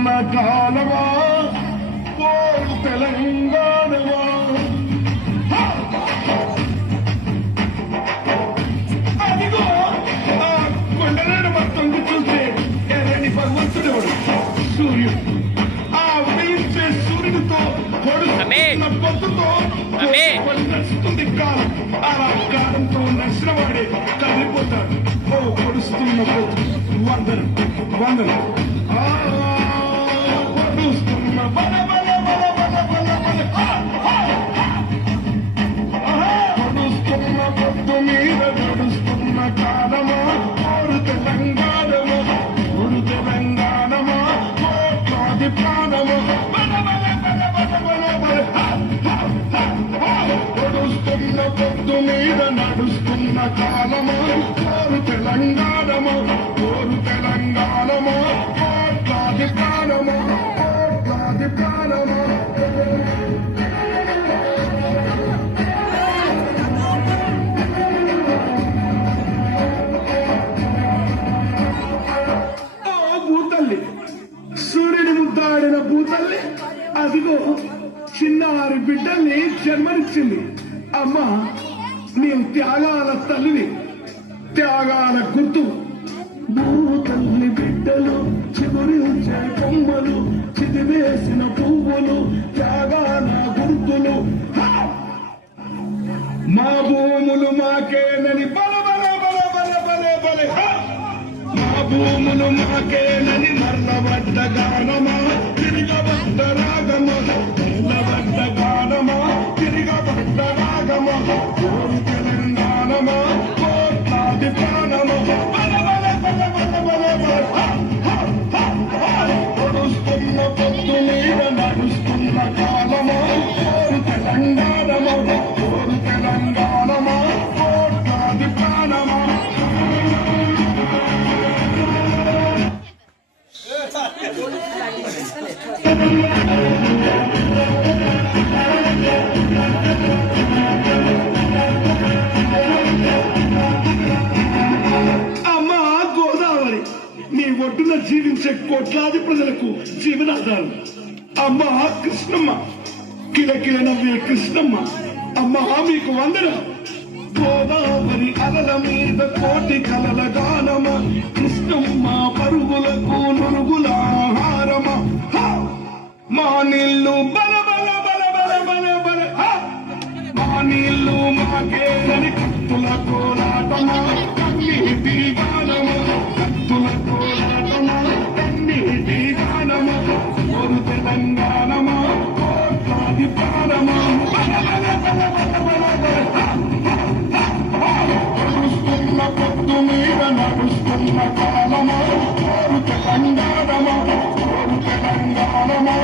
పొడుస్తున్న కాలమా పోరు తెలంగాణవా అదిగో ఆ కొండనాడు మొత్తం చూస్తే ఎర్రని భగవంతుడేవాడు సూర్యుడు. ఆ ఉదయించే సూర్యుడితో పొడుస్తున్న పొద్దుతో నడుస్తుంది కాలం. అలా కాలంతో నడిచిన వాడే కదిలిపోతాడు. ఓ పొడుస్తున్న పొద్దు వందనం వందనం పొడుస్తున్న బల బల బల బల బల బల పొడుస్తున్న పొద్దు మీద నడుస్తున్న కాలమా ఓరు తెలంగాణమా ఓరు తెలంగాణమా కోట్లాది ప్రాణమా బల బల బల బల బల బల పొడుస్తున్న పొద్దు మీద నడుస్తున్న కాలమా ఓరు తెలంగాణమా ఓరు తెలంగాణమా కోట్లాది ప్రాణమా కోట్లాది ప్రాణమా. భూతల్లి సూర్యుని ముద్దాడిన భూతల్లి అదిగో చిన్నారి బిడ్డల్ని జన్మనిచ్చింది. అమ్మా నీవు త్యాగాల తల్లివి, త్యాగాల గుర్తు. భూతల్లి బిడ్డలు చిగురించే కొమ్మలు చిదివేసిన పువ్వులు త్యాగాల గుర్తులు. మా భూములు మాకేనని బల బల బల బల బల బల మా భూములు మాకేనని మరణబడ్డ గానమా తిరగబడ్డ రాగమా నిలబడ్డ గానమా తిరగబడ్డ రాగమా ఓరు తెలంగాణమా కోట్లాది ప్రాణమా బల బల బల బల బల బల పొడుస్తున్న పొద్దు మీద నడుస్తున్న కాలమా ఓరు తెలంగాణమా ఓరు తెలంగాణమా కోట్లాది ప్రాణమా. అమ్మా గోదావరి నీ ఒడ్డున జీవించే కోట్లాది ప్రజలకు జీవనాధారం. అమ్మా కృష్ణమ్మ కిలకిల నవ్వే కృష్ణమ్మ అమ్మా మీకు వందనం. గోదావరి అలల మీద కోటి కలల గానమ కృష్ణమ్మ పరుగులకు నురుగుల ఆహారమా మా నీళ్ళు బల బల బల బల బల బల మా నీళ్ళు మాకేనని కత్తుల కోలాటమా కన్నీటి గానమా కత్తుల కోలాటమా కన్నీటి గానమా ఓరు తెలంగాణమా కోట్లాది ప్రాణమా బల బల బల బల బల పొడుస్తున్న పొద్దు మీద నడుస్తున్న కాలమా ఓరు తెలంగాణమా ఓరు తెలంగాణమా